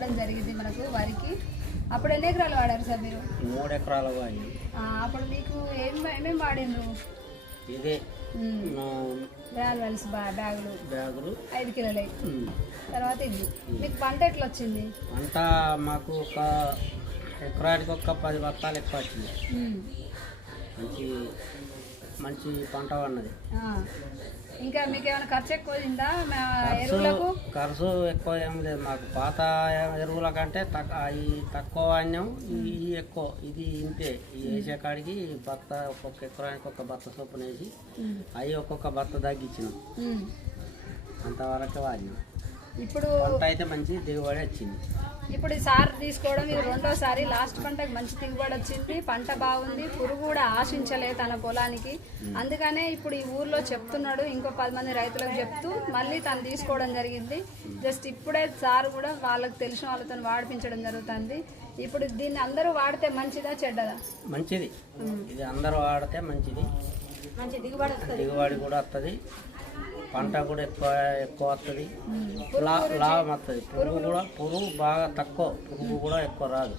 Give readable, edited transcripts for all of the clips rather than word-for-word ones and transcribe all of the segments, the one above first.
వాడడం జరిగింది మనకు వరికి. అప్పుడు ఎన్ని ఎకరాలు వాడారు సార్ మీరు? 3 ఎకరాలు వాడి. అప్పుడు మీకు ఏమేమి వాడిండ్రు? ఇదే వాల్స్ బ్యాగులు 5 కిలోలు. తర్వాత ఇది మీకు పంట ఎట్లా వచ్చింది? పంట మాకు ఒక ఎకరానికి ఒక 10 బత్తాలు ఎక్కువ వచ్చింది. మంచి పంట ఉన్నది. ఇంకా మీకు ఏమైనా ఖర్చు ఎక్కువ అయిందా ఎరువులకు? ఖర్చు ఎక్కువ ఏం లేదు మాకు. పాత ఎరువుల కంటే అవి తక్కువ వాడినాం, ఇవి ఎక్కువ. ఇది ఇంతే. ఈ వేసే కాడికి బత్త ఒక్కొక్క ఎకరానికి ఒక బత్త చొప్పున వేసి అవి ఒక్కొక్క బత్త తగ్గించినాం. అంతవరకు వాడినాం. ఇప్పుడు పంట అయితే మంచి దిగుబడి వచ్చింది. ఇప్పుడు సార్ తీసుకోవడం ఇది రెండోసారి. లాస్ట్ పంటకు మంచి దిగుబడి వచ్చింది, పంట బాగుంది, పురుగు కూడా ఆశించలేదు తన పొలానికి. అందుకనే ఇప్పుడు ఈ ఊర్లో చెప్తున్నాడు, ఇంకో 10 మంది రైతులకు చెప్తూ మళ్ళీ తను తీసుకోవడం జరిగింది. జస్ట్ ఇప్పుడే సార్ కూడా వాళ్ళకి తెలిసిన వాళ్ళతో వాడిపించడం జరుగుతుంది. ఇప్పుడు దీన్ని అందరూ వాడితే మంచిదా చెడ్డదా? మంచిది. ఇది అందరూ వాడితే మంచిది. మంచి దిగుబడి కూడా వస్తుంది, పంట కూడా ఎక్కువ వస్తుంది, లాభం వస్తుంది. పురుగు బాగా తక్కువ, పురుగు కూడా ఎక్కువ రాదు.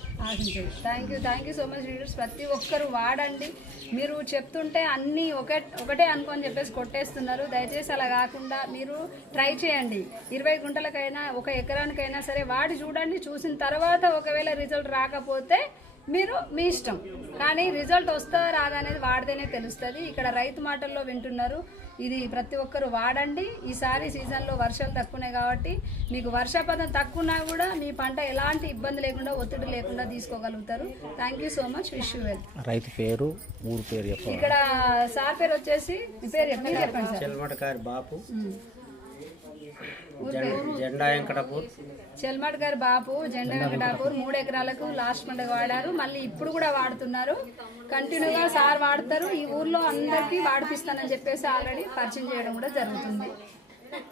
Thank you so much leaders. ప్రతి ఒక్కరు వాడండి. మీరు చెప్తుంటే అన్నీ ఒకటే అనుకొని చెప్పేసి కొట్టేస్తున్నారు. దయచేసి అలా కాకుండా మీరు ట్రై చేయండి. 20 గుంటలకైనా 1 ఎకరానికైనా సరే వాడి చూడండి. చూసిన తర్వాత ఒకవేళ రిజల్ట్ రాకపోతే మీరు మీ ఇష్టం, కానీ రిజల్ట్ వస్తా రాదా అనేది వాడితేనే తెలుస్తుంది. ఇక్కడ రైతు మాటల్లో వింటున్నారు. ఇది ప్రతి ఒక్కరు వాడండి. ఈసారి సీజన్లో వర్షాలు తక్కువనే కాబట్టి మీకు వర్షపాతం తక్కువనా కూడా మీ పంట ఎలాంటి ఇబ్బంది లేకుండా, ఒత్తిడి లేకుండా తీసుకోగలుగుతారు. Thank you so much. Wish you well. రైతు పేరు, ఊరు పేరు చెప్పండి. ఇక్కడ సార్ పేరు వచ్చేసి మీ పేరు చెప్పండి సార్. చెల్మటకారి బాపు, జెండా వెంకటాపూర్. చెల్మట్ గారి బాపు, జెండా వెంకటాపూర్. 3 ఎకరాలకు లాస్ట్ పంటగా వాడారు, మళ్ళీ ఇప్పుడు కూడా వాడుతున్నారు. కంటిన్యూగా సార్ వాడతారు. ఈ ఊర్లో అందరికీ వాడిపిస్తానని చెప్పేసి ఆల్రెడీ పరిచయం చేయడం కూడా జరుగుతుంది.